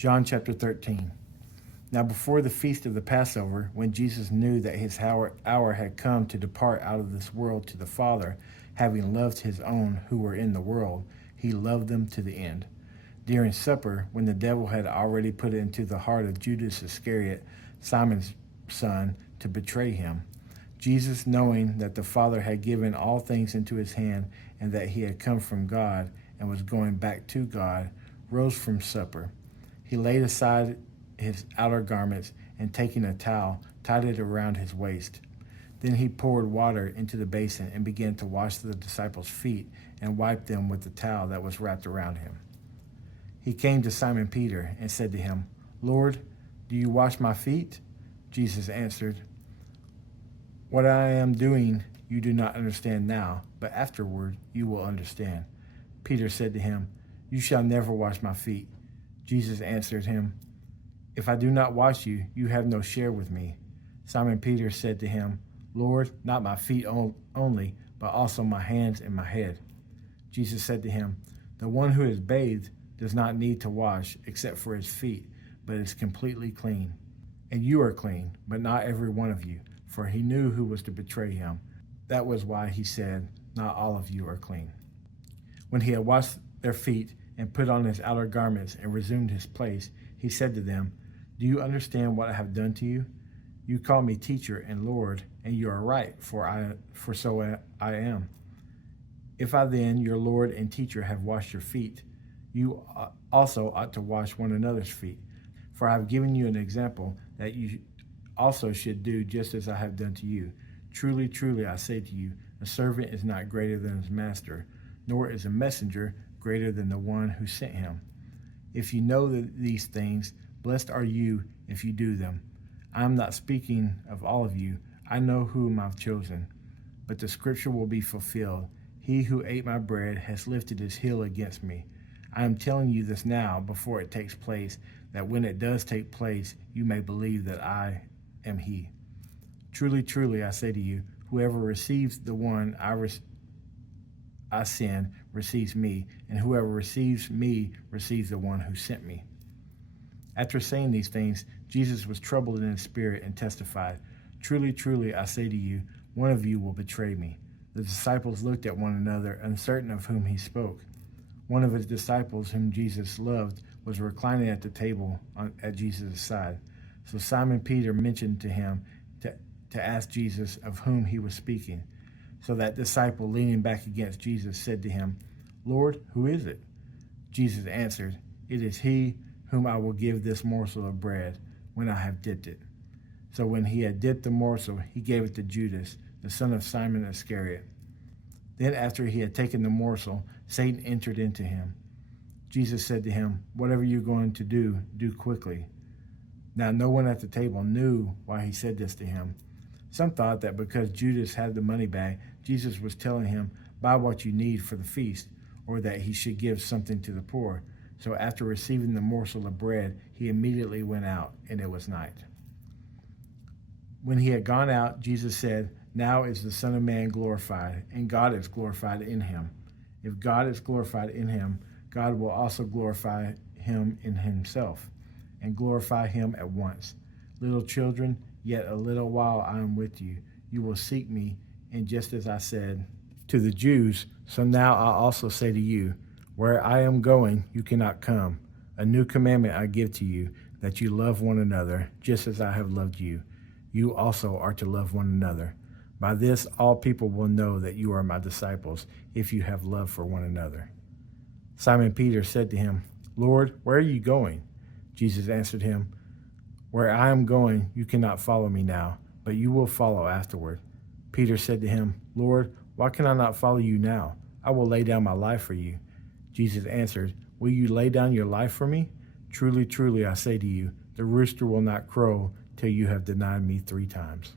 John chapter 13. Now before the feast of the Passover, when Jesus knew that his hour had come to depart out of this world to the Father, having loved his own who were in the world, he loved them to the end. During supper, when the devil had already put it into the heart of Judas Iscariot, Simon's son, to betray him, Jesus, knowing that the Father had given all things into his hand, and that he had come from God and was going back to God, rose from supper. He laid aside his outer garments, and taking a towel, tied it around his waist. Then he poured water into the basin and began to wash the disciples' feet and wipe them with the towel that was wrapped around him. He came to Simon Peter and said to him, "Lord, do you wash my feet?" Jesus answered, "What I am doing you do not understand now, but afterward you will understand." Peter said to him, "You shall never wash my feet." Jesus answered him, "If I do not wash you, you have no share with me." Simon Peter said to him, "Lord, not my feet only, but also my hands and my head." Jesus said to him, "The one who is bathed does not need to wash except for his feet, but is completely clean. And you are clean, but not every one of you." For he knew who was to betray him. That was why he said, "Not all of you are clean." When he had washed their feet and put on his outer garments and resumed his place, he said to them, "Do you understand what I have done to you? You call me teacher and Lord, and you are right, for so I am. If I then, your Lord and teacher, have washed your feet, you also ought to wash one another's feet. For I have given you an example that you also should do just as I have done to you. Truly, truly, I say to you, a servant is not greater than his master, nor is a messenger greater than the one who sent him. If you know these things, blessed are you if you do them. I am not speaking of all of you. I know whom I've chosen. But the scripture will be fulfilled. He who ate my bread has lifted his heel against me. I am telling you this now before it takes place, that when it does take place, you may believe that I am he. Truly, truly, I say to you, whoever receives the one I send receives me, and whoever receives me receives the one who sent me." After saying these things, Jesus was troubled in his spirit and testified, "Truly, truly, I say to you, one of you will betray me." The disciples looked at one another, uncertain of whom he spoke. One of his disciples, whom Jesus loved, was reclining at the table at Jesus' side. So Simon Peter mentioned to him to ask Jesus of whom he was speaking. So that disciple, leaning back against Jesus, said to him, "Lord, who is it?" Jesus answered, "It is he whom I will give this morsel of bread when I have dipped it." So when he had dipped the morsel, he gave it to Judas, the son of Simon Iscariot. Then after he had taken the morsel, Satan entered into him. Jesus said to him, "Whatever you're going to do, do quickly." Now no one at the table knew why he said this to him. Some thought that because Judas had the money bag, Jesus was telling him, "Buy what you need for the feast," or that he should give something to the poor. So after receiving the morsel of bread, he immediately went out, and it was night. When he had gone out, Jesus said, "Now is the Son of Man glorified, and God is glorified in him. If God is glorified in him, God will also glorify him in himself, and glorify him at once. Little children, yet a little while I am with you. You will seek me, and just as I said to the Jews, so now I also say to you, where I am going, you cannot come. A new commandment I give to you, that you love one another, just as I have loved you. You also are to love one another. By this all people will know that you are my disciples, if you have love for one another." Simon Peter said to him, "Lord, where are you going?" Jesus answered him, "Where I am going, you cannot follow me now, but you will follow afterward." Peter said to him, "Lord, why can I not follow you now? I will lay down my life for you." Jesus answered, "Will you lay down your life for me? Truly, truly, I say to you, the rooster will not crow till you have denied me 3 times.